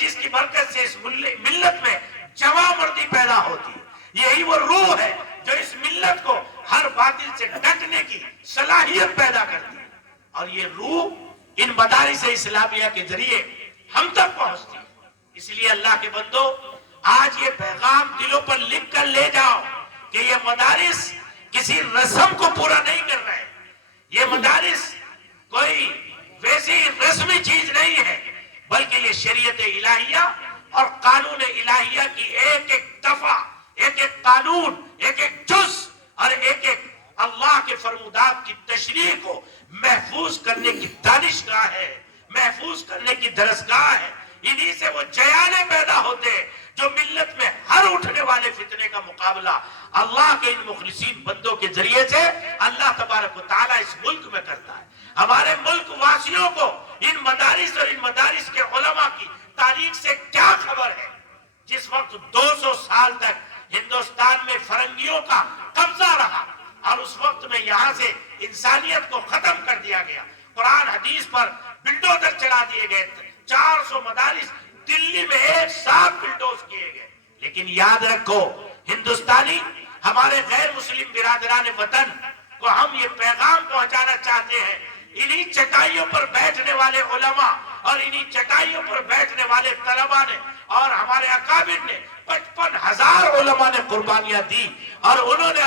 جس کی برکت سے اس ملت میں جوان مردی پیدا ہوتی ہے۔ یہی وہ روح ہے جو اس ملت کو ہر باطل سے ڈٹنے کی صلاحیت پیدا کرتی ہے، اور یہ روح ان مدارس اسلامیہ کے ذریعے ہم تک پہنچتی ہے۔ اس لیے اللہ کے بندو، آج یہ پیغام دلوں پر لکھ کر لے جاؤ کہ یہ مدارس کسی رسم کو پورا نہیں کر رہے، یہ مدارس کوئی ویسی رسمی چیز نہیں ہے، بلکہ یہ شریعت الہیہ اور قانون الہیہ کی ایک ایک دفعہ، ایک ایک قانون، ایک ایک جز اور ایک ایک اللہ کے فرمودات کی تشریح کو محفوظ کرنے کی دانشگاہ ہے، محفوظ کرنے کی درسگاہ ہے۔ انہی سے وہ جیانے پیدا ہوتے ہیں جو ملت میں ہر اٹھنے والے فتنے کا مقابلہ اللہ کے ان مخلصین بندوں کے ذریعے سے اللہ تبارک و تعالیٰ اس ملک میں کرتا ہے۔ ہمارے ملک واسیوں کو ان مدارس اور ان مدارس کے علماء کی تاریخ سے کیا خبر ہے؟ جس وقت 200 سال تک ہندوستان میں فرنگیوں کا قبضہ رہا اور اس وقت میں یہاں سے انسانیت کو ختم کر دیا گیا، قرآن حدیث پر بلڈوزر چلا دیے گئے، 400 مدارس دلی میں ایک ساتھ بلڈوز کیے گئے۔ لیکن یاد رکھو ہندوستانی، ہمارے غیر مسلم برادران وطن کو ہم یہ پیغام پہنچانا چاہتے ہیں، انہی چٹائیوں پر بیٹھنے والے علماء اور انہی چٹائیوں پر بیٹھنے والے طلباء نے اور ہمارے اکابر نے 55,000 علماء نے قربانیاں دی، اور انہوں نے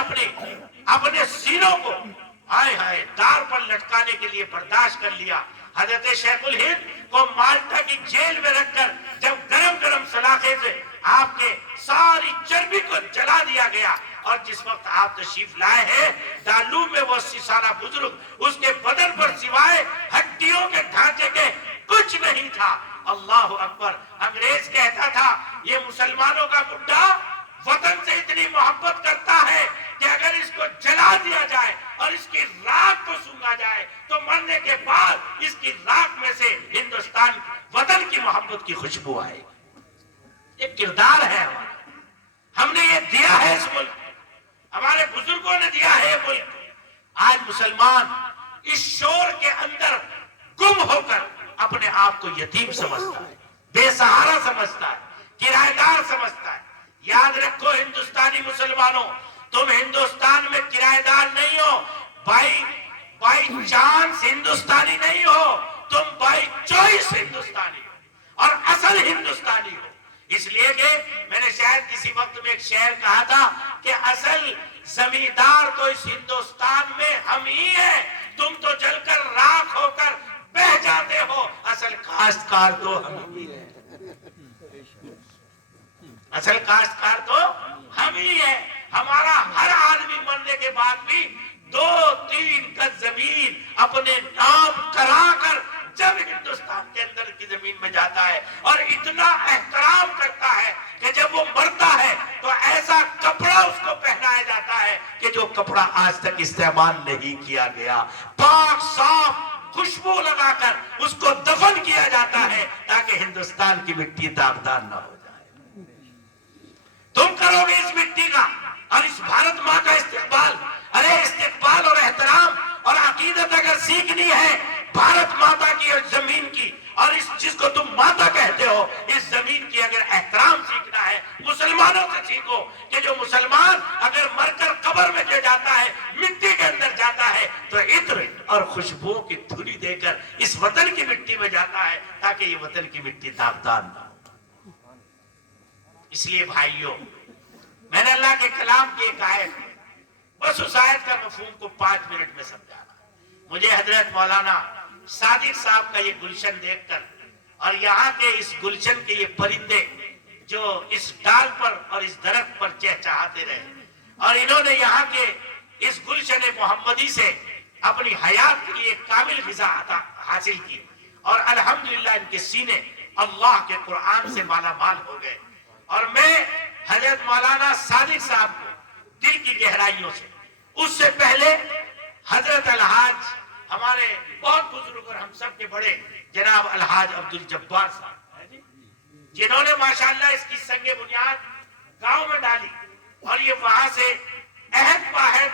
اپنے سینوں کو ہائے ہائے دار پر لٹکانے کے لیے برداشت کر لیا۔ حضرت شیخ الہند کو مالٹا کی جیل میں رکھ کر جب گرم گرم سلاخے سے آپ کے ساری چربی کو جلا دیا گیا، اور جس وقت آپ تشریف لائے ہیں دالو میں وہ 80 سالہ بزرگ، اس کے بدن پر سوائے ہڈیوں کے ڈھانچے کے کچھ نہیں تھا۔ اللہ اکبر! انگریز کہتا تھا یہ مسلمانوں کا بڈھا وطن سے اتنی محبت کرتا ہے کہ اگر اس کو جلا دیا جائے اور اس کی راکھ کو سونگا جائے تو مرنے کے بعد اس کی راکھ میں سے ہندوستان وطن کی محبت کی خوشبو آئے گی۔ یہ کردار ہے ہمارا، ہم نے یہ دیا ہے اس ملک، ہمارے بزرگوں نے دیا ہے ملک۔ آج مسلمان اس شور کے اندر گم ہو کر اپنے آپ کو یتیم سمجھتا ہے، بے سہارا سمجھتا ہے، کرایہ دار سمجھتا ہے۔ یاد رکھو ہندوستانی مسلمانوں، تم ہندوستان میں کرایہ دار نہیں ہو، بائی چانس ہندوستانی نہیں ہو، تم بائی چوائس ہندوستانی ہو اور اصل ہندوستانی ہو۔ اس لیے کہ میں نے شاید کسی وقت میں ایک شعر کہا تھا کہ اصل زمیندار تو اس ہندوستان میں ہم ہی ہیں، تم تو جل کر راکھ ہو کر بہ جاتے ہو، اصل کاشتکار تو ہم ہی ہیں، اصل کاشتکار تو ہم ہی ہیں۔ ہمارا ہر آدمی مرنے کے بعد بھی 2-3 گز زمین اپنے نام کرا کر جب ہندوستان کے اندر کی زمین میں جاتا ہے اور اتنا احترام کرتا ہے کہ جب وہ مرتا ہے تو ایسا کپڑا اس کو پہنایا جاتا ہے کہ جو کپڑا آج تک استعمال نہیں کیا گیا، پاک صاف خوشبو لگا کر اس کو دفن کیا جاتا ہے تاکہ ہندوستان کی مٹی داغدار نہ ہو جائے۔ تم کرو گے اس مٹی کا اور اس بھارت ماں کا استقبال، ارے استقبال اور احترام اور عقیدت اگر سیکھنی ہے بھارت ماتا کی اور زمین کی، اور اس جس کو تم ماتا کہتے ہو اس زمین کی اگر احترام سیکھنا ہے مسلمانوں سے سیکھو کہ جو مسلمان اگر مر کر قبر میں جاتا ہے، مٹی کے اندر جاتا ہے تو عطر اور خوشبو کی دھولی دے کر اس وطن کی مٹی میں جاتا ہے تاکہ یہ وطن کی مٹی داغدار نہ ہو۔ اس لیے بھائیوں، میں نے اللہ کے کلام کی ایک آیت ہے، بس اس آیت کا مفہوم کو 5 منٹ میں سمجھانا۔ مجھے حضرت مولانا صادق صاحب کا یہ گلشن دیکھ کر اور یہاں کے اس گلشن کے یہ پرندے جو اس ڈال پر اور اس درخت پر چہچہاتے رہے، اور انہوں نے یہاں کے اس گلشن محمدی سے اپنی حیات کے لیے کامل غذا حاصل کی، اور الحمدللہ ان کے سینے اللہ کے قرآن سے مالا مال ہو گئے۔ اور میں حضرت مولانا صادق صاحب کو دل کی گہرائیوں سے، اس سے پہلے حضرت الحاج ہمارے بہت بزرگ اور ہم سب کے بڑے جناب الحاج عبدالجبار صاحب، جنہوں نے ماشاءاللہ اس کی سنگ بنیاد گاؤں میں ڈالی، اور یہ وہاں سے عہد پاہد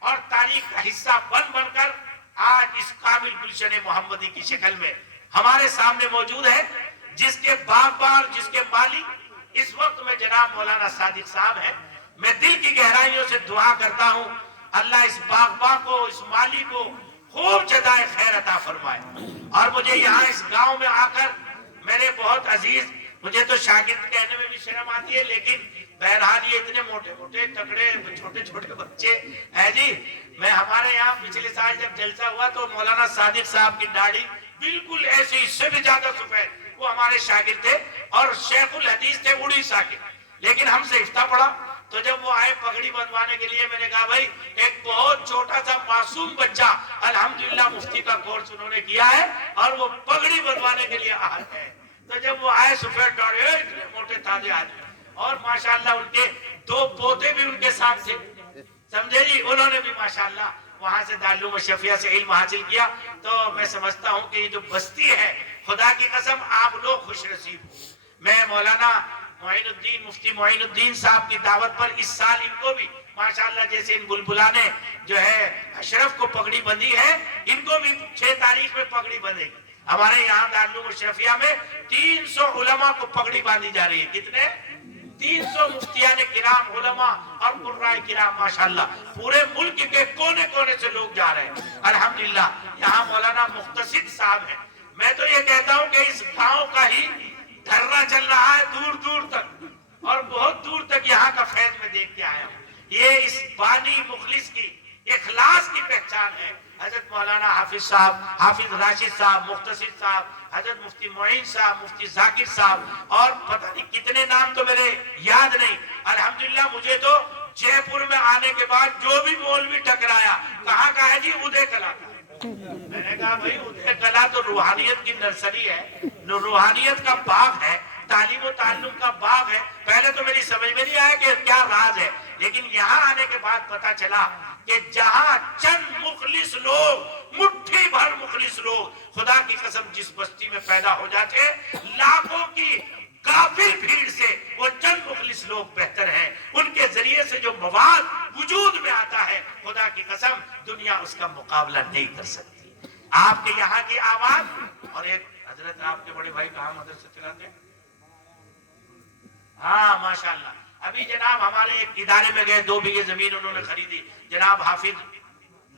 اور تاریخ کا حصہ بن کر آج اس کامل گلشن محمدی کی شکل میں ہمارے سامنے موجود ہے۔ جس کے باغبان، جس کے مالی اس وقت میں جناب مولانا صادق صاحب ہیں، میں دل کی گہرائیوں سے دعا کرتا ہوں اللہ اس باغبان کو، اس مالی کو خوب جزائے خیر عطا فرمائے۔ اور مجھے یہاں اس گاؤں میں آ کر میرے بہت عزیز، مجھے تو شاگرد کہنے میں بھی شرم آتی ہے، لیکن بہرحال یہ اتنے موٹے موٹے تکڑے چھوٹے چھوٹے بچے ہے جی۔ میں ہمارے یہاں پچھلے سال جب جلسہ ہوا تو مولانا صادق صاحب کی داڑھی بالکل ایسے، اس سے بھی زیادہ سفید، وہ ہمارے شاگرد تھے اور شیخ الحدیث تھے اڑیسہ کے، لیکن ہم سے افتہ پڑا۔ تو جب وہ آئے پگڑی بندوانے کے لیے، میں نے کہا بھائی ایک بہت چھوٹا سا معصوم بچہ الحمدللہ مفتی کا کورس انہوں نے کیا ہے اور وہ پگڑی بندوانے کے لیے آئے ہیں۔ تو جب وہ آئے سفید داڑھی، اتنے موٹے تازے آدمی، اور ماشاءاللہ ان کے 2 پوتے بھی ان کے ساتھ تھے، سمجھے جی۔ انہوں نے بھی ماشاءاللہ وہاں سے دارالعلوم اشرفیہ سے علم حاصل کیا۔ تو میں سمجھتا ہوں کہ یہ جو بستی ہے، خدا کی قسم آپ لوگ خوش نصیب ہو۔ میں مولانا معین الدین، مفتی معین الدین صاحب کی دعوت پر اس سال ان کو بھی ماشاءاللہ، جیسے ان بلبلا نے جو ہے اشرف کو پگڑی بندھی ہے، ان کو بھی 6 تاریخ میں پگڑی بندھے گی۔ ہمارے یہاں دارالعلوم اشرفیہ میں 300 علماء کو پگڑی باندھی جا رہی ہے۔ کتنے؟ 300 مفتیان کرام، علماء اور قرائے کرام، ماشاءاللہ پورے ملک کے کونے کونے سے لوگ جا رہے ہیں الحمدللہ۔ یہاں مولانا مختصر صاحب ہیں۔ میں تو یہ کہتا ہوں کہ اس گاؤں کا ہی دھرنا چل رہا ہے دور دور تک، اور بہت دور تک یہاں کا فیض میں دیکھ کے آیا ہوں۔ یہ اس بانی مخلص کی اخلاص کی پہچان ہے۔ حضرت مولانا حافظ صاحب، حافظ راشد صاحب، مختصر صاحب، حضرت مفتی معین صاحب، مفتی ذاکر صاحب، اور پتہ نہیں کتنے نام تو میرے یاد نہیں۔ الحمدللہ مجھے تو جے پور میں آنے کے بعد جو بھی مولوی ٹکرایا، کہاں کا ہے جی؟ ادے کلا کا۔ میں نے کہا بھائی ادے کلا تو روحانیت کی نرسری ہے، روحانیت کا باغ ہے، تعلیم و تعلم کا باغ ہے۔ پہلے تو میری سمجھ میں نہیں آیا کہ کیا راز ہے، لیکن یہاں آنے کے بعد پتا چلا کہ جہاں چند مخلص لوگ، مٹھی بھر مخلص لوگ خدا کی قسم جس بستی میں پیدا ہو جاتے ہیں، لاکھوں کی کافر بھیڑ سے وہ چند مخلص لوگ بہتر ہیں۔ ان کے ذریعے سے جو مواد وجود میں آتا ہے، خدا کی قسم دنیا اس کا مقابلہ نہیں کر سکتی۔ آپ کے یہاں کی آواز، اور ایک حضرت آپ کے بڑے بھائی کہاں مدرسہ چلاتے ہیں؟ ہاں ماشاءاللہ، ابھی جناب ہمارے ایک ادارے میں گئے، 2 بیگھے زمین انہوں نے خریدی، جناب حافظ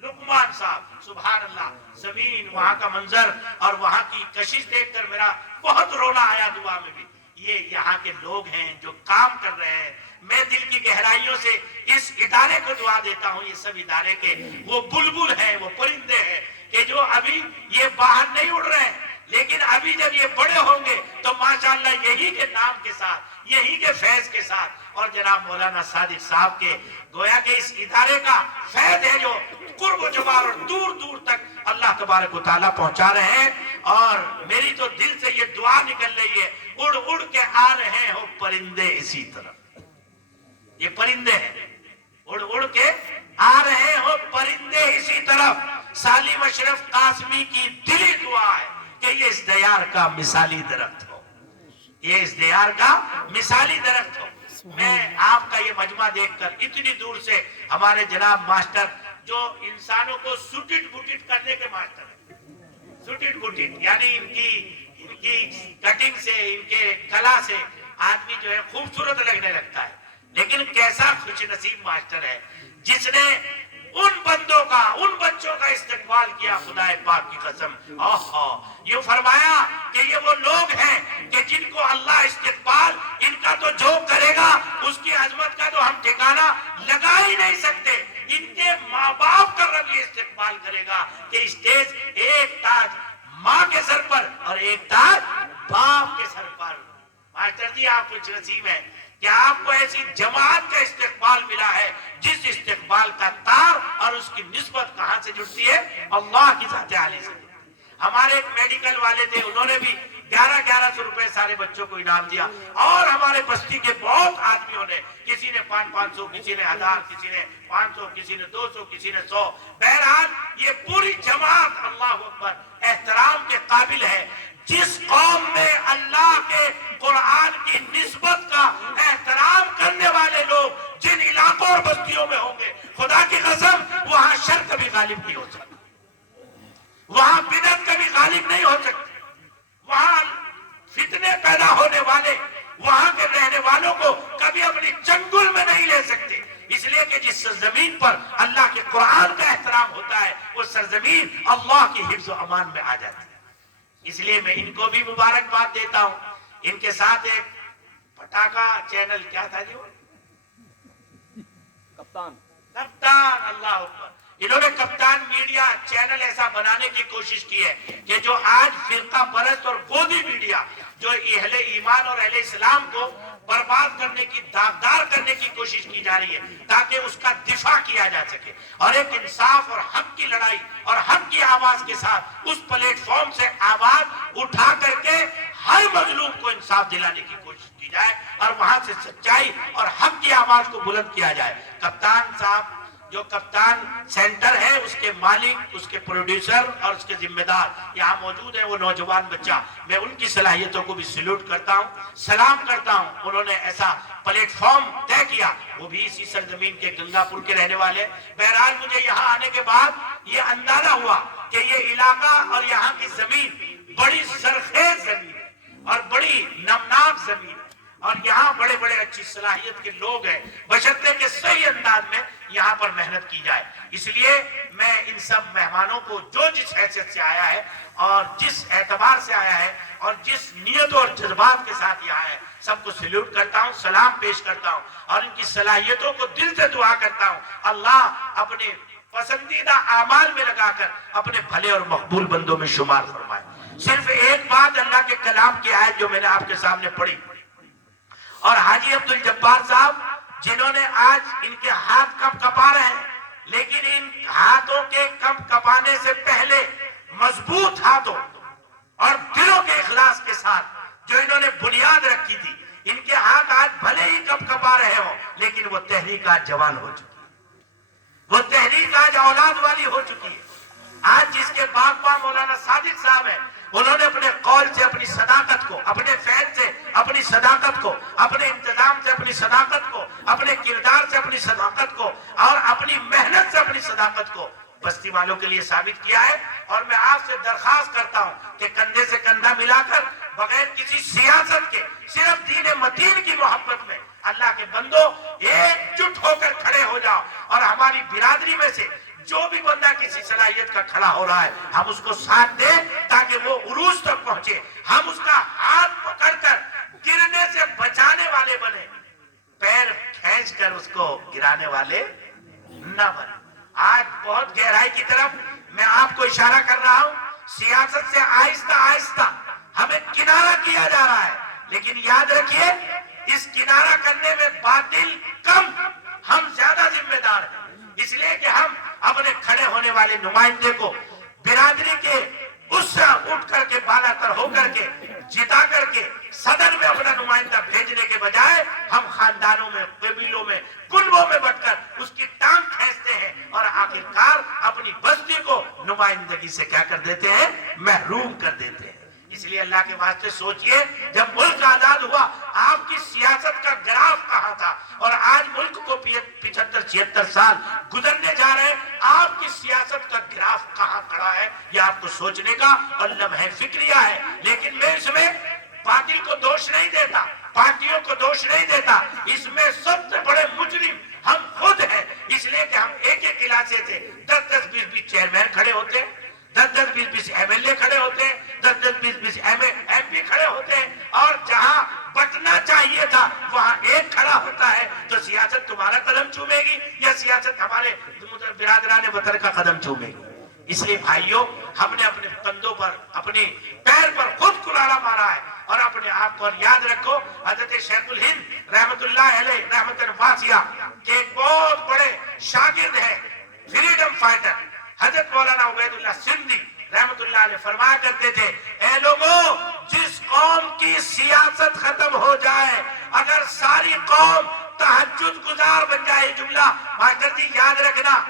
لقمان صاحب، سبحان اللہ، زمین، وہاں کا منظر اور وہاں کی کشش دیکھ کر میرا بہت رونا آیا دعا میں بھی۔ یہ یہاں کے لوگ ہیں جو کام کر رہے ہیں۔ میں دل کی گہرائیوں سے اس ادارے کو دعا دیتا ہوں، یہ سب ادارے کے وہ بلبل ہیں، وہ پرندے ہیں کہ جو ابھی یہ باہر نہیں اڑ رہے ہیں، لیکن ابھی جب یہ بڑے ہوں گے تو ماشاءاللہ یہی کے نام کے ساتھ، یہی کے فیض کے ساتھ، اور جناب مولانا صادق صاحب کے گویا کہ اس ادارے کا فیض ہے جو قرب و جوار اور دور دور تک اللہ تبارک و تعالیٰ پہنچا رہے ہیں۔ اور میری تو دل سے یہ دعا نکل رہی ہے، اڑ اڑ کے آ رہے ہو پرندے اسی طرف۔ یہ پرندے ہیں، اڑ اڑ کے آ رہے ہو پرندے اسی طرف۔ سالم اشرف قاسمی کی دلی دعا ہے کہ یہ اس دیار کا مثالی درخت ہو، یہ اس دیار کا مثالی درخت ہو۔ میں آپ کا یہ مجمع دیکھ کر اتنی دور سے، ہمارے جناب ماسٹر جو انسانوں کو سوٹٹ بوٹٹ کرنے کے ماسٹر ہیں، سوٹٹ بوٹٹ یعنی ان کی کٹنگ سے، ان کے کلا سے آدمی جو ہے خوبصورت لگنے لگتا ہے، لیکن کیسا خوش نصیب ماسٹر ہے جس نے ان بندوں کا، ان بچوں کا استقبال کیا، خدا پاک کی قسم۔ یہ فرمایا کہ یہ وہ لوگ ہیں کہ جن کو اللہ استقبال، ان کا تو جو کرے گا اس کی عظمت کا تو ہم ٹھکانہ لگا ہی نہیں سکتے۔ ان کے ماں باپ کا رب یہ استقبال کرے گا کہ اسٹیج ایک تاج ماں کے سر پر اور ایک تاج باپ کے سر پر۔ ماسٹر جی آپ کچھ نصیب ہیں کہ آپ کو ایسی جماعت کا استقبال ملا ہے جس استقبال کا تار اور اس کی نسبت کہاں سے جڑتی ہے؟ اللہ کی ذات عالی سے۔ ہمارے ایک میڈیکل والے تھے، انہوں نے بھی 1100 روپے سارے بچوں کو انعام دیا، اور ہمارے بستی کے بہت آدمیوں نے، کسی نے 500، کسی نے 1000، کسی نے 500، کسی نے 200، کسی نے 100۔ بہرحال یہ پوری جماعت اللہ اکبر احترام کے قابل ہے۔ جس قوم میں اللہ کے قرآن کی نسبت کا احترام کرنے والے لوگ جن علاقوں اور بستیوں میں ہوں گے، خدا کی قسم وہاں شر کبھی غالب نہیں ہو سکتا، وہاں بدعت کبھی غالب نہیں ہو سکتی، وہاں فتنے والوں کو کبھی اپنی چنگل میں نہیں لے سکتے، اس لیے کہ جس سرزمین پر اللہ کے قرآن کا احترام ہوتا ہے وہ سرزمین اللہ کی حفظ و امان میں آ جاتی ہے۔ اس لیے میں ان کو بھی مبارکباد دیتا ہوں۔ ان کے ساتھ ایک پٹاخا چینل کیا تھا جی وہ؟ کپتان، اللہ اکبر، انہوں نے کپتان میڈیا چینل ایسا بنانے کی کوشش کی ہے کہ جو آج فرقہ پرست اور گودی میڈیا جو اہل ایمان اور اہل اسلام کو برباد کرنے کی، داغدار کرنے کی کوشش کی جا رہی ہے تاکہ اس کا دفاع کیا جا سکے، اور ایک انصاف اور حق کی لڑائی اور حق کی آواز کے ساتھ اس پلیٹ فارم سے آواز اٹھا کر کے ہر مظلوم کو انصاف دلانے کی کوشش کی جائے اور وہاں سے سچائی اور حق کی آواز کو بلند کیا جائے۔ کپتان صاحب جو کپتان سینٹر ہے، اس کے مالک، اس کے پروڈیوسر اور اس کے ذمہ دار یہاں موجود ہیں، وہ نوجوان بچہ، میں ان کی صلاحیتوں کو بھی سلوٹ کرتا ہوں، سلام کرتا ہوں۔ انہوں نے ایسا پلیٹ فارم طے کیا، وہ بھی اسی سرزمین کے گنگا پور کے رہنے والے۔ بہرحال مجھے یہاں آنے کے بعد یہ اندازہ ہوا کہ یہ علاقہ اور یہاں کی زمین بڑی زرخیز زمین ہے اور بڑی نمناک زمین ہے، اور یہاں بڑے بڑے اچھی صلاحیت کے لوگ ہیں، بشرطے کہ صحیح انداز میں یہاں پر محنت کی جائے۔ اس لیے میں ان سب مہمانوں کو جو جس حیثیت سے آیا ہے اور جس اعتبار سے آیا ہے اور جس نیت اور جذبات کے ساتھ یہاں ہے، سب کو سلیوٹ کرتا ہوں، سلام پیش کرتا ہوں اور ان کی صلاحیتوں کو دل سے دعا کرتا ہوں اللہ اپنے پسندیدہ اعمال میں لگا کر اپنے بھلے اور مقبول بندوں میں شمار فرمائے۔ صرف ایک بات اللہ کے کلام کی آیت جو میں نے آپ کے سامنے پڑھی، اور حاجی عبدالجبار صاحب جنہوں نے آج ان کے ہاتھ کب کپا رہے ہیں، لیکن ان ہاتھوں کے کب کپانے سے پہلے مضبوط ہاتھوں اور دلوں کے اخلاص کے ساتھ جو انہوں نے بنیاد رکھی تھی، ان کے ہاتھ آج بھلے ہی کب کپا رہے ہوں لیکن وہ تحریک آج جوان ہو چکی ہے، وہ تحریک آج اولاد والی ہو چکی ہے۔ آج جس کے باغباں مولانا صادق صاحب ہیں، انہوں نے اپنے قول سے اپنی صداقت کو، اپنے فعل سے اپنی صداقت کو، اپنے انتظام سے اپنی صداقت کو، اپنے کردار سے اپنی صداقت کو اور اپنی محنت سے اپنی صداقت کو بستی والوں کے لیے ثابت کیا ہے۔ اور میں آپ سے درخواست کرتا ہوں کہ کندھے سے کندھا ملا کر بغیر کسی سیاست کے صرف دین متین کی محبت میں اللہ کے بندوں ایک جٹ ہو کر کھڑے ہو جاؤ، اور ہماری برادری میں سے جو بھی بندہ کسی صلاحیت کا کھڑا ہو رہا ہے ہم اس کو ساتھ دیں تاکہ وہ عروج تک پہنچے، ہم اس کا ہاتھ پکڑ کر گرنے سے بچانے والے بنے، پیر کھینچ کر اس کو گرانے والے نہ بنے۔ آج بہت گہرائی کی طرف میں آپ کو اشارہ کر رہا ہوں، سیاست سے آہستہ آہستہ ہمیں کنارہ کیا جا رہا ہے، لیکن یاد رکھیے اس کنارہ کرنے میں باطل کم، ہم زیادہ ذمہ دار ہیں، اس لیے کہ ہم اپنے کھڑے ہونے والے نمائندے کو برادری کے اس سے اٹھ کر کے بالا تر ہو کر کے جتا کر کے صدر میں اپنا نمائندہ بھیجنے کے بجائے ہم خاندانوں میں، قبیلوں میں، کنبوں میں بٹ کر اس کی ٹانگ کھینچتے ہیں اور آخرکار اپنی بستی کو نمائندگی سے کیا کر دیتے ہیں؟ محروم کر دیتے ہیں۔ اس لیے اللہ کے واسطے سوچئے جب ملک آزاد ہوا آپ کی سیاست کا گراف کہاں تھا، اور آج ملک کو 75-76 سال گزرنے جا رہے ہیں، آپ کی سیاست کا گراف کہاں کھڑا ہے، یہ آپ کو سوچنے کا اور لمحہ فکریہ ہے۔ لیکن میں اس میں باطل کو دوش نہیں دیتا، پارٹیوں کو دوش نہیں دیتا، اس میں سب سے بڑے مجرم ہم خود ہیں، اس لیے کہ ہم ایک ایک علاقے سے 10-10 20-20 چیئرمین کھڑے ہوتے ہیں، 10-10 20-20 ایم ایل اے کھڑے ہوتے ہیں، 10-10 20-20 ایم پی کھڑے ہوتے ہیں، اور جہاں بٹنا چاہیے تھا وہاں ایک کھڑا ہوتا ہے، تو سیاست تمہارا قدم چومے گی یا سیاست ہمارے برادران وطن کا قدم چومے گی؟ اس لیے بھائیوں ہم نے اپنے کندھوں پر، اپنے پیر پر خود کلاڑا مارا ہے، اور اپنے آپ کو یاد رکھو حضرت شیخ الہند رحمت اللہ علیہ رحمت واسعہ کے ایک بہت بڑے شاگرد ہیں، فریڈم فائٹر حضرت مولانا عبید اللہ سندھی رحمت اللہ علیہ فرمایا کرتے تھے، اے لوگوں جس قوم کی سیاست ختم ہو جائے، اگر ساری قوم تہجد گزار بن جائے، جملہ ماسٹر جی یاد رکھنا،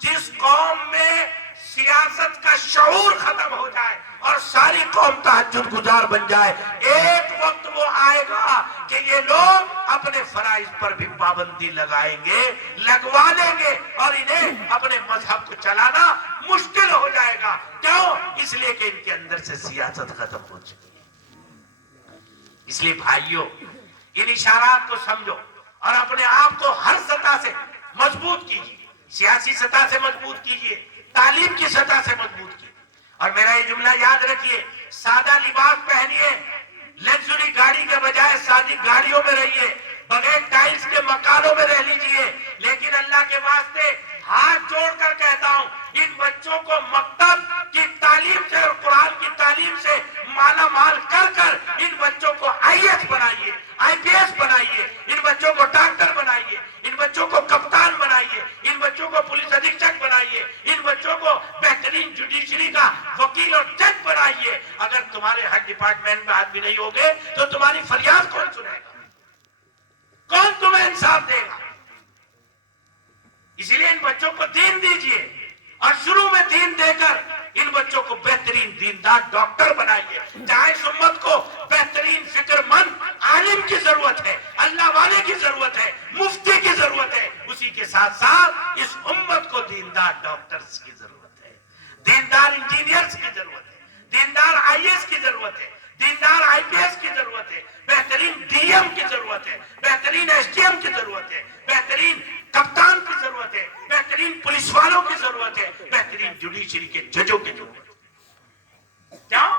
جس قوم میں سیاست کا شعور ختم ہو جائے اور ساری قوم تہجد گزار بن جائے، ایک وقت وہ آئے گا کہ یہ لوگ اپنے فرائض پر بھی پابندی لگائیں گے، لگوا لیں گے، اور انہیں اپنے مذہب کو چلانا مشکل ہو جائے گا۔ کیوں؟ اس لیے کہ ان کے اندر سے سیاست ختم ہو چکی ہے۔ اس لیے بھائیوں ان اشارات کو سمجھو اور اپنے آپ کو ہر سطح سے مضبوط کیجیے، سیاسی سطح سے مضبوط کیجیے، تعلیم کی سطح سے مضبوط کیجیے۔ اور میرا یہ جملہ یاد رکھیے، سادہ لباس پہنیے، لگژری گاڑی کے بجائے سادی گاڑیوں میں رہیے، بغیر ٹائلز کے مکانوں میں رہ لیجئے، لیکن اللہ کے واسطے ہاتھ جوڑ کر کہتا ہوں، ان بچوں کو مکتب کی تعلیم سے اور قرآن کی تعلیم سے مالا مال کر کر ان بچوں کو آئی ایس بنائیے، آئی پی ایس بنائیے، ان بچوں کو ڈاکٹر بنائیے، ان بچوں کو کپتان بنائیے، ان بچوں کو پولیس ادھیکشک بنائیے، ان بچوں کو بہترین جوڈیشری کا وکیل اور جج بنائیے۔ اگر تمہارے ہر ڈپارٹمنٹ میں آدمی نہیں ہوگے تو تمہاری فریاد کون سنے گا؟ کون تمہیں انصاف دے گا؟ اسی لیے ان بچوں کو دین دیجئے اور شروع میں دین دے کر ان بچوں کو بہترین دیندار ڈاکٹر بنائیے۔ جہاں اس امت کو بہترین فکر مند عالم کی ضرورت ہے، اللہ والے کی ضرورت ہے، مفتی کی ضرورت ہے، اسی کے ساتھ ساتھ اس امت کو دیندار ڈاکٹرز کی ضرورت ہے، دیندار انجینئرز کی ضرورت ہے، دیندار آئی ایس کی ضرورت ہے، دیندار آئی پی ایس کی ضرورت ہے، بہترین ڈی ایم کی ضرورت ہے، بہترین ایس ڈی ایم کی ضرورت ہے، بہترین کپتان کی ضرورت ہے، بہترین پولیس والوں کی ضرورت ہے، بہترین جوڈیشری کے ججوں کی ضرورت ہے۔ کیوں؟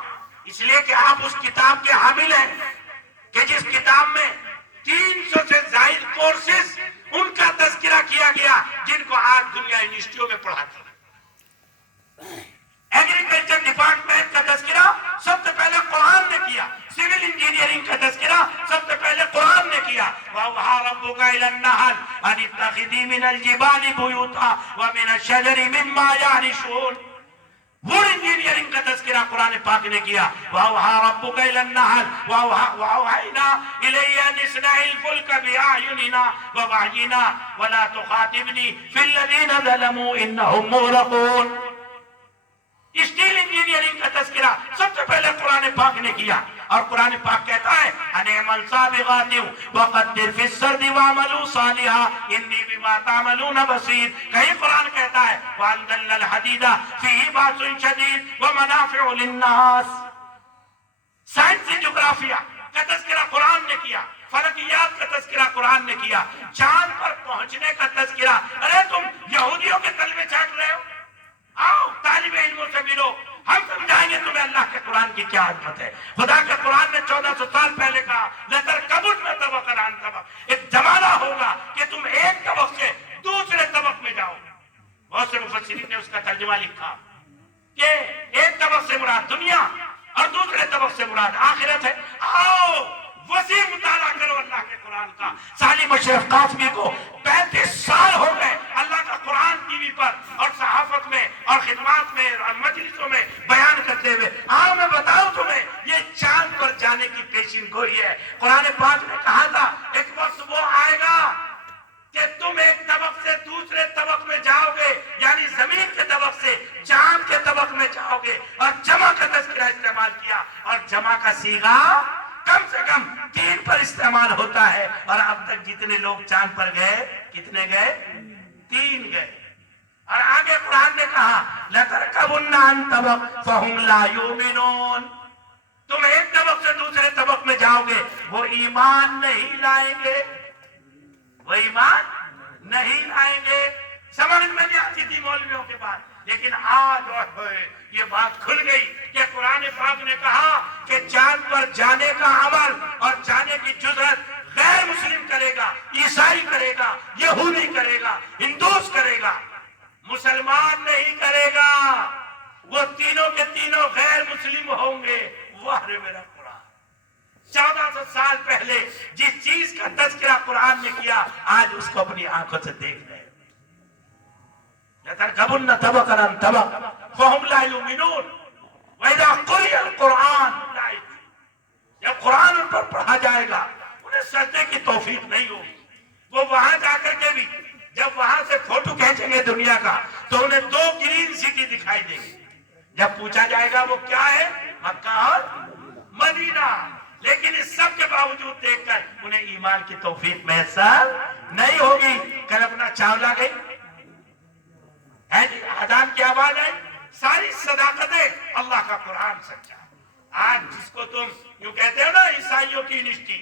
اس لیے کہ آپ اس کتاب کے حامل ہیں کہ جس کتاب میں 300 سے زائد کورسز ان کا تذکرہ کیا گیا جن کو آج دنیا یونیورسٹیوں میں پڑھاتی ہے۔ ایگریکلچر ڈپارٹمنٹ کا تذکرہ سب سے پہلے قرآن نے کیا، سول انجینئرنگ کا تذکرہ سب سے پہلے قرآن نے کیا۔ وَأَوْحَىٰ رَبُّكَ إِلَى النَّحْلِ أَنِ اتَّخِذِي مِنَ الْجِبَالِ بُيُوتًا وَمِنَ الشَّجَرِ مِمَّا يَعْرِشُونَ۔ ووڈ انجینئرنگ کا تذکرہ قرآن پاک نے کیا۔ وَأَوْحَىٰ رَبُّكَ إِلَى النَّحْلِ وَأَوْحَيْنَا إِلَيْهِ أَنِ اصْنَعِ الْفُلْكَ بِأَعْيُنِنَا وَوَحْيِنَا وَلَا تُخَاطِبْنِي فِي الَّذِينَ ظَلَمُوا إِنَّهُمْ مُغْرَقُونَ۔ اسٹیل انجینئرنگ کا تذکرہ سب سے پہلے قرآن پاک نے کیا، اور قرآن پاک کہتا ہے ان اعملوا سابغات وقدر فی السرد واعملوا صالحا انی بما تعملون بصیر۔ کہیں قرآن کہتا ہے وانزلنا الحدید فیہ باس شدید ومنافع للناس۔ سائنسی جغرافیہ کا تذکرہ قرآن نے کیا، فلکیات کا تذکرہ قرآن نے کیا، چاند پر پہنچنے کا تذکرہ۔ ارے تم یہودیوں کے کلمے چاٹ رہے ہو، آؤ طالب علموں سے ملو، ہم سمجھائیں گے تمہیں اللہ کے قرآن کی کیا عظمت ہے۔ خدا کے قرآن نے 1400 سال پہلے کہا لَتَرْكَبُنَّ طَبَقًا عَنْ طَبَقٍ، ایک زمانہ ہوگا کہ تم ایک طبق سے دوسرے طبق میں جاؤ۔ بہت سے مفسرین نے اس کا ترجمہ لکھا کہ ایک طبق سے مراد دنیا اور دوسرے طبق سے مراد آخرت ہے۔ آؤ وسیع مطالعہ کرو اللہ کے قرآن کا۔ سالم اشرف قاسمی کو 35 سال ہو گئے اللہ کا قرآن ٹی وی پر اور صحافت میں اور خدمات میں اور مجلسوں میں بیان کرتے ہوئے۔ آؤ میں بتاؤں تمہیں، یہ چاند پر جانے کی پیشین گوئی ہے۔ قرآن پاک نے کہا تھا ایک وقت وہ آئے گا کہ تم ایک طبق سے دوسرے طبق میں جاؤ گے، یعنی زمین کے طبق سے چاند کے طبق میں جاؤ گے، اور جمع کا تذکرہ استعمال کیا، اور جمع کا صیغہ کم سے کم 3 پر استعمال ہوتا ہے، اور اب تک جتنے لوگ چاند پر گئے کتنے گئے؟ 3 گئے۔ اور آگے قرآن نے کہا لَتَرْكَبُنَّ عَنْ طَبَقٍ فَهُمْ لَا يُؤْمِنُونَ۔ تم ایک طبق سے دوسرے طبق میں جاؤ گے، وہ ایمان نہیں لائیں گے، وہ ایمان نہیں لائیں گے۔ سمجھ میں نہیں آتی تھی مولویوں کے بعد، لیکن آج یہ بات کھل گئی کہ قرآن پاک نے کہا کہ چاند پر جانے کا عمل اور جانے کی جرأت غیر مسلم کرے گا، عیسائی کرے گا، یہودی کرے گا، ہندوس کرے گا، مسلمان نہیں کرے گا۔ وہ تینوں کے تینوں غیر مسلم ہوں گے۔ واہ رے میرا قرآن، 1400 سال پہلے جس چیز کا تذکرہ قرآن نے کیا، آج اس کو اپنی آنکھوں سے دیکھ رہے ہیں۔ لَتَرْكَبُنَّ طَبَقًا عَنْ طَبَقٍ فَهُمْ لَا يُؤْمِنُونَ وَإِذَا قُرِئَ الْقُرْآنُ، جب قرآن ان پر پڑھا جائے گا انہیں سجدے کی توفیق نہیں ہوگی۔ وہ وہاں جا کر کے بھی جب وہاں سے فوٹو کھینچیں گے دنیا کا تو انہیں 2 گرین سٹی دکھائی دیں گی۔ جب پوچھا جائے گا وہ کیا ہے، مکہ اور مدینہ، لیکن اس سب کے باوجود دیکھ کر انہیں ایمان کی توفیق میسر نہیں ہوگی۔ کلپنا چاولہ گئی ہے جی، اذان کی آواز آئی، ساری صداقتیں اللہ کا قرآن سچا۔ آج جس کو تم یوں کہتے ہو نا عیسائیوں کی یونیورسٹی،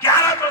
1100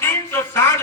360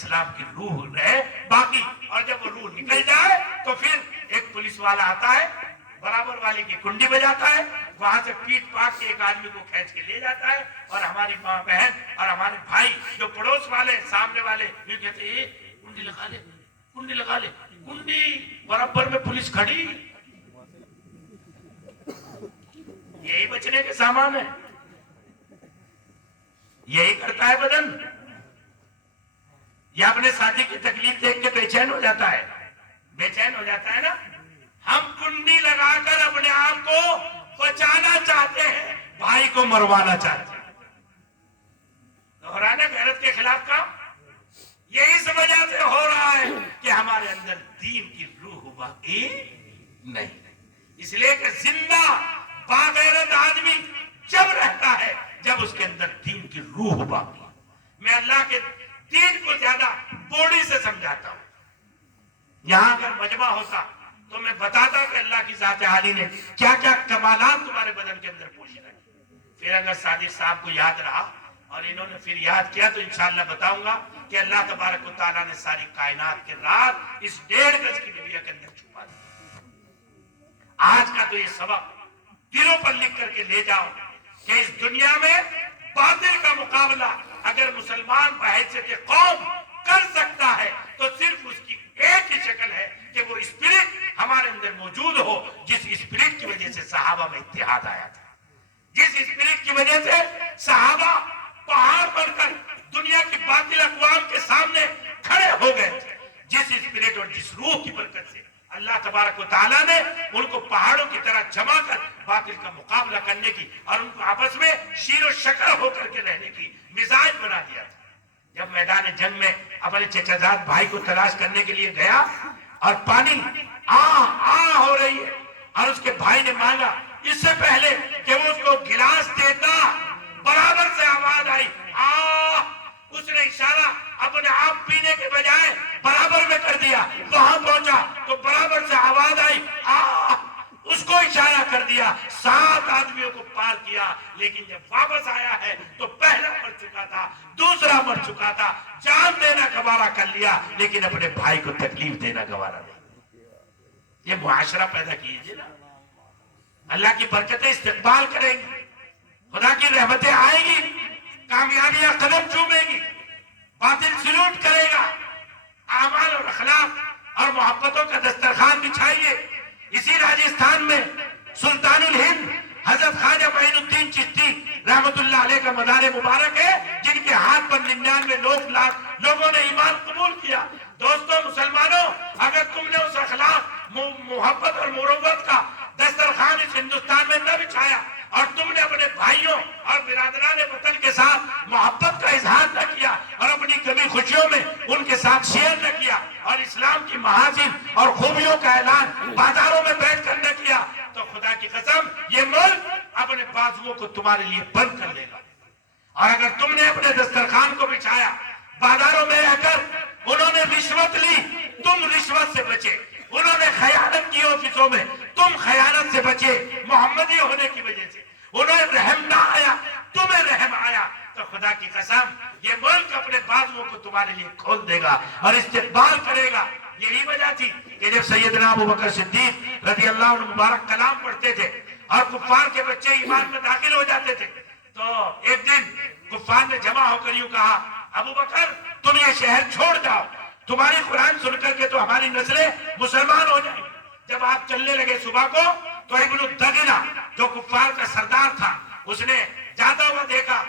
اسلام کی روح رہے باقی، اور جب وہ روح نکل جائے تو پھر ایک پولیس والا آتا ہے، برابر والے کی کنڈی بجاتا ہے، وہاں سے پیٹ پاٹ کے ایک آدمی کو کھینچ کے لے جاتا ہے، اور ہماری ماں بہن اور ہمارے بھائی جو پڑوس والے سامنے والے یہ کہتے ہیں کنڈی لگا لے، کنڈی لگا لے، کنڈی برابر میں پولیس کھڑی، یہی بچنے کے سامان ہے، یہی کرتا ہے بدن، یا اپنے ساتھی کی تکلیف دیکھ کے بے چین ہو جاتا ہے، بے چین ہو جاتا ہے نا۔ ہم کنڈی لگا کر اپنے آپ کو بچانا چاہتے ہیں، بھائی کو مروانا چاہتے ہیں۔ دہرانا غیرت کے خلاف کام یہی اس وجہ سے ہو رہا ہے کہ ہمارے اندر دین کی روح باقی نہیں، اس لیے کہ زندہ باغیرت آدمی جب رہتا ہے جب اس کے اندر دین کی روح باقی۔ میں اللہ کے دین کو زیادہ بوڑی سے سمجھاتا ہوں۔ یہاں اگر مجمع ہوتا تو میں بتاتا کہ اللہ کی ذات عالی نے کیا کیا کمالات تمہارے بدن کے اندر پوشیدہ کیے۔ پھر اگر صادق صاحب کو یاد رہا اور انہوں نے پھر یاد کیا تو انشاءاللہ بتاؤں گا کہ اللہ تبارک و تعالیٰ نے ساری کائنات کے رات اس 1.5 گز کی ڈبیا کے اندر چھپا دی۔ آج کا تو یہ سبق دلوں پر لکھ کر کے لے جاؤ کہ اس دنیا میں باطل کا مقابلہ اگر مسلمان بحیثیت قوم کر سکتا ہے تو صرف اس کی ایک ہی شکل ہے کہ وہ اسپرٹ ہمارے اندر موجود ہو، جس اسپرٹ کی وجہ سے صحابہ میں اتحاد آیا تھا، جس اسپرٹ کی وجہ سے صحابہ پہاڑ بن کر دنیا کی باطل اقوام کے سامنے کھڑے ہو گئے تھے، جس اسپرٹ اور جس روح کی برکت سے اللہ تبارک و تعالیٰ نے ان کو پہاڑوں کی طرح جمع کر باطل کا مقابلہ کرنے کی اور ان کو آپس میں شیر و شکر ہو کر کے رہنے کی مزاج بنا دیا تھا۔ جب میدان جنگ میں اپنے چچا زاد بھائی کو تلاش کرنے کے لیے گیا اور پانی ہو رہی ہے اور اس کے بھائی نے مانگا، اس سے پہلے کہ وہ اس کو گلاس دیتا برابر سے آواز آئی اس نے اشارہ اپنے آپ پینے کے بجائے برابر میں کر دیا، وہاں پہنچا تو برابر سے آواز آئی اس کو اشارہ کر دیا، 7 آدمیوں کو پار کیا، لیکن جب واپس آیا ہے تو پہلا مر چکا تھا، دوسرا مر چکا تھا، جان دینا گوارا کر لیا لیکن اپنے بھائی کو تکلیف دینا گوارا نہیں۔ یہ معاشرہ پیدا کیجیے نا، اللہ کی برکتیں استقبال کریں گی، خدا کی رحمتیں آئیں گی، کامیابیاں قدم چومے گی، باطل سلوٹ کرے گا، اعمال اور اخلاق اور محبتوں کا دسترخوان بچھائیے۔ اسی راجستھان میں سلطان الہند حضرت خواجہ معین الدین چشتی رحمت اللہ علیہ کا مزار مبارک ہے، جن کے ہاتھ پر 99 لوگوں نے ایمان قبول کیا۔ دوستوں مسلمانوں، اگر تم نے اس اخلاق، محبت اور مروت کا دسترخوان اس ہندوستان میں نہ بچھایا اور تم نے اپنے بھائیوں اور برادران وطن کے ساتھ محبت کا اظہار نہ کیا اور اپنی کمی خوشیوں میں ان کے ساتھ شیئر نہ کیا اور اسلام کی محاسن اور خوبیوں کا اعلان بازاروں میں بیٹھ کر نہ کیا تو خدا کی قسم یہ ملک اپنے بازوؤں کو تمہارے لیے بند کر دے گا۔ اور اگر تم نے اپنے دسترخوان کو بچھایا، بازاروں میں رہ کر انہوں نے رشوت لی، تم رشوت سے بچے، انہوں نے خیانت کی آفسوں میں، تم خیانت سے بچے، محمدی ہونے کی وجہ سے انہیں رحم نہ آیا، تمہیں رحم آیا، تو خدا کی قسم یہ ملک اپنے بازوؤں کو تمہارے لیے کھول دے گا اور استقبال کرے گا۔ یہی وجہ تھی کہ جب سیدنا ابو بکر صدیق رضی اللہ عنہ مبارک کلام پڑھتے تھے اور کفار کے بچے ایمان میں داخل ہو جاتے تھے تو ایک دن کفار نے جمع ہو کر یوں کہا، ابو بکر تم یہ شہر چھوڑ جاؤ، تمہاری قرآن سن کر کے تو ہماری نسلیں مسلمان ہو جائیں۔ جب آپ چلنے لگے صبح کو تو ابن الدغنہ جو کفار کا سردار تھا اس نے جاتا ہوا دیکھا،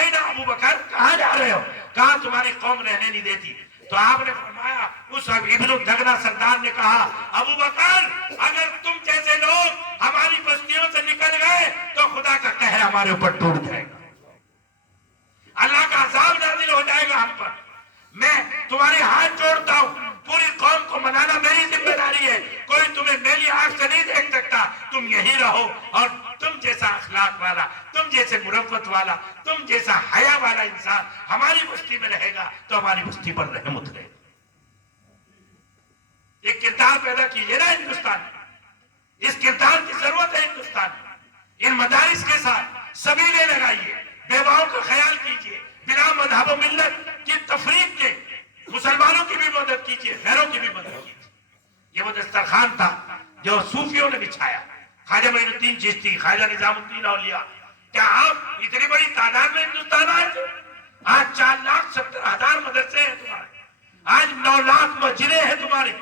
اینا ابو بکر کہاں جا رہے ہو؟ کہاں تمہاری قوم رہنے نہیں دیتی؟ تو آپ نے فرمایا، اس ابن الدغنہ سردار نے کہا، ابو بکر اگر تم جیسے لوگ ہماری بستیوں سے نکل گئے تو خدا کا قہر ہمارے اوپر ٹوٹ جائے گا، اللہ کا عذاب نازل ہو جائے گا ہم پر۔ میں تمہارے ہاتھ جوڑتا ہوں، پوری قوم کو منانا میری ذمہ داری ہے، کوئی تمہیں میری آنکھ سے نہیں دیکھ سکتا، تم یہی رہو اور تم جیسا اخلاق والا، تم جیسے مروت والا، تم جیسا حیا والا انسان ہماری بستی میں رہے گا تو ہماری بستی پر رحم اترے گا۔ ایک کردار پیدا کیجیے نا ہندوستان میں، اس کردار کی ضرورت ہے ہندوستان میں۔ ان مدارس کے ساتھ سبیلیں لگائیے، بیواؤں کا خیال کیجیے، بلا مذہب و ملت کی تفریق کے مسلمانوں کی بھی مدد کیجیے، غیروں کی بھی مدد کیجیے۔ یہ وہ دسترخوان تھا جو صوفیوں نے بچھایا، خواجہ معین الدین چشتی، خواجہ نظام الدین اولیاء۔ کیا آپ اتنی بڑی تعداد میں ہندوستان آئے تھے؟ آج 4,70,000 مدرسے ہیں تمہارے، آج 9 لاکھ مسجدیں ہیں تمہاری،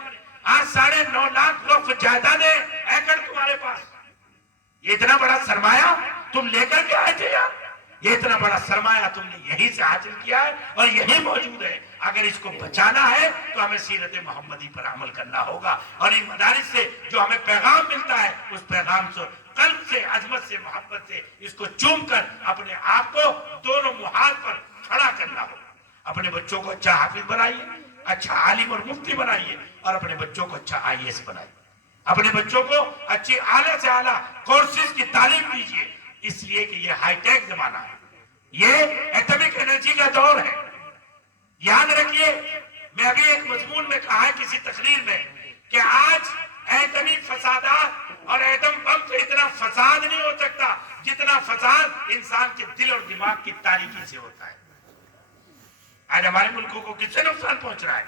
آج 9.5 لاکھ لوگ جائیدادیں ایکڑ تمہارے پاس۔ یہ اتنا بڑا سرمایہ تم لے کر کے آئے تھے یار، یہ اتنا بڑا سرمایہ تم نے یہیں سے حاصل کیا ہے اور یہیں موجود ہے۔ اگر اس کو بچانا ہے تو ہمیں سیرت محمدی پر عمل کرنا ہوگا، اور ان مدارس سے جو ہمیں پیغام ملتا ہے اس پیغام سے قلب سے، عظمت سے، محبت سے اس کو چوم کر اپنے آپ کو دونوں محاذ پر کھڑا کرنا ہوگا۔ اپنے بچوں کو اچھا حافظ بنائیے، اچھا عالم اور مفتی بنائیے، اور اپنے بچوں کو اچھا IAS بنائیے، اپنے بچوں کو اچھی اعلیٰ سے اعلیٰ کورسز کی تعلیم دیجیے، اس لیے کہ یہ ہائی ٹیک زمانہ ہے، یہ ایٹمک انرجی کا دور ہے۔ یاد رکھیے، میں ابھی ایک مضمون میں کہا ہے کسی تقریر میں کہ آج ایٹمی فسادات اور ایٹم بم سے اتنا فساد نہیں ہو سکتا جتنا فساد انسان کے دل اور دماغ کی تاریکی سے ہوتا ہے۔ آج ہمارے ملکوں کو کس سے نقصان پہنچ رہا ہے؟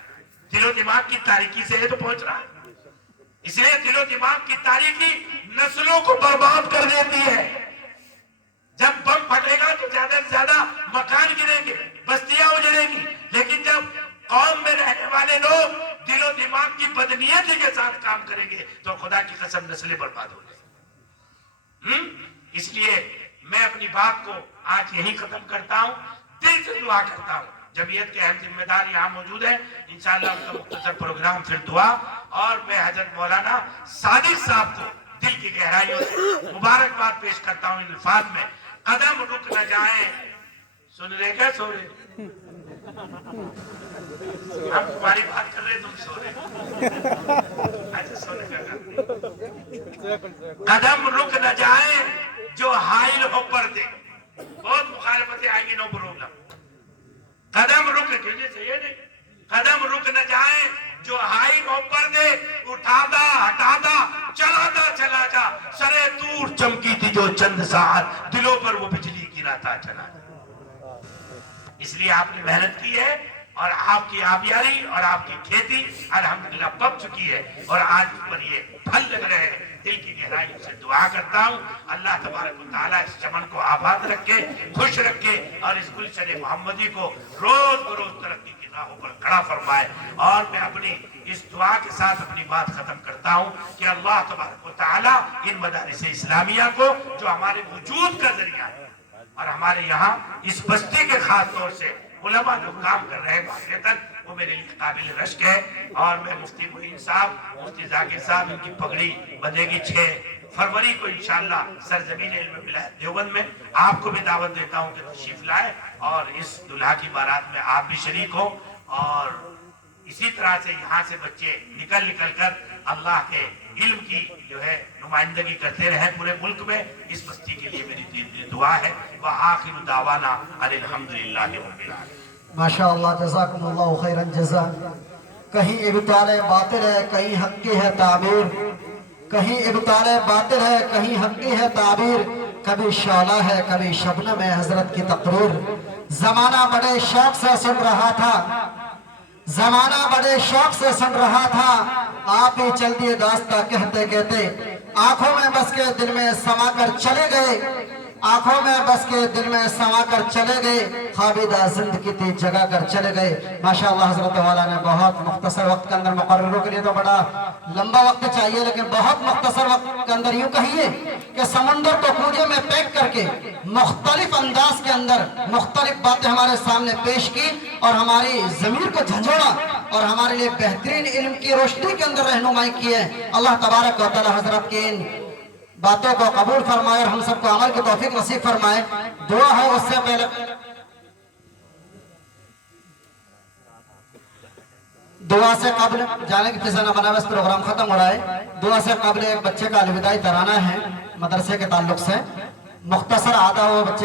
دل و دماغ کی تاریکی سے تو پہنچ رہا ہے۔ اس لیے دل و دماغ کی تاریکی نسلوں کو برباد کر دیتی ہے۔ جب بم پھٹے گا تو زیادہ سے زیادہ مکان گریں گے، بستیاں اجڑیں گی، لیکن جب قوم میں رہنے والے لوگ دل و دماغ کی بدنیتی کے ساتھ کام کریں گے تو خدا کی قسم نسلیں برباد ہو جائیں گی۔ اس لیے میں اپنی بات کو آج یہی ختم کرتا ہوں، دل سے دعا کرتا ہوں۔ جمعیت کے اہم ذمہ دار یہاں موجود ہیں، انشاءاللہ ان کا مختصر پروگرام پھر دعا، اور میں حضرت مولانا صادق صاحب کو دل کی گہرائیوں سے مبارکباد پیش کرتا ہوں ان الفاظ میں: قدم رک نہ جائیں۔ سن رہے کیا سو رہے؟ ہم تمہاری بات کر رہے تم سو رہے، ایسے سونے کا قدم رک نہ جائیں جو حائل ہو پردے۔ بہت مخالفتیں آئیں گی، نو پروبلم۔ قدم رک نہیں، قدم رک نہ جائیں جو حائل ہو پردے، اٹھاتا ہٹاتا چلاتا چلا جا، سرے دور چمکی تھی جو چند ساعت، دلوں پر وہ بجلی گراتا چلا جا۔ اس لیے آپ نے محنت کی ہے، اور آپ کی آبیاری اور آپ کی کھیتی الحمدللہ پک چکی ہے، اور آج پر یہ پھل لگ رہے ہیں۔ دل کی گہرائیوں سے دعا کرتا ہوں اللہ تبارک و تعالیٰ اس چمن کو آباد رکھے، خوش رکھے، اور اس گلشن محمدی کو روز بروز ترقی کی راہوں پر کھڑا فرمائے۔ اور میں اپنی اس دعا کے ساتھ اپنی بات ختم کرتا ہوں کہ اللہ تبارک و تعالیٰ ان مدارس اسلامیہ کو جو ہمارے وجود کا ذریعہ ہے، اور ہمارے یہاں اس بستی کے خاص طور سے علماء جو کام کر رہے ہیں واقعتاً وہ میرے لیے قابل رشک ہے۔ اور میں مفتی معین صاحب، مفتی ذاکر صاحب، ان کی پگڑی بندھے گی 6 فروری کو انشاءاللہ سرزمین علم ولایت دیوبند میں۔ آپ کو بھی دعوت دیتا ہوں کہ تشریف لائے اور اس دلہا کی بارات میں آپ بھی شریک ہوں، اور اسی طرح سے یہاں سے بچے نکل کر اللہ کے علم کی جو ہے نمائندگی کرتے رہیں پورے ملک میں۔ اس بستی کے لیے میری دعا ہے۔ وآخر دعوانا ان الحمدللہ رب العالمین۔ ماشاءاللہ، جزاکم اللہ خیرا جزا۔ کہیں ابطال باطل ہے، کہیں حق کی ہے تعبیر، کہیں ابطال باطل ہے، کہیں حق کی ہے تعبیر، کبھی شعلہ ہے، کبھی شبنم ہے حضرت کی تقریر۔ زمانہ بڑے شوق سے سن رہا تھا، زمانہ بڑے شوق سے سن رہا تھا، آپ ہی چل دیے داستہ کہتے کہتے، آنکھوں میں بس کے دل میں سما کر چلے گئے، آنکھوں میں بس کے دل میں سما کر چلے گئے، خوابیدہ زندگی تھی جگا کر چلے گئے۔ ماشاءاللہ حضرت والا نے بہت مختصر وقت کے اندر، مقرروں کے لیے تو بڑا لمبا وقت چاہیے، لیکن بہت مختصر وقت کے اندر یوں کہیے کہ سمندر کو کوجے میں پیک کر کے مختلف انداز کے اندر مختلف باتیں ہمارے سامنے پیش کی، اور ہماری ضمیر کو جھنجھوڑا، اور ہمارے لیے بہترین علم کی روشنی کے اندر رہنمائی کی ہے۔ اللہ تبارک و تعالی حضرت کے ان باتوں کو قبول فرمائے اور ہم سب کو عمل کی توفیق نصیب فرمائے۔ دعا ہے اس سے پہلے دعا سے قبل جانے کی فضا نہ بنا، بس پروگرام ختم ہو رہا ہے۔ دعا سے قبل ایک بچے کا الوداعی ترانہ ہے مدرسے کے تعلق سے، مختصر آدھا وہ بچے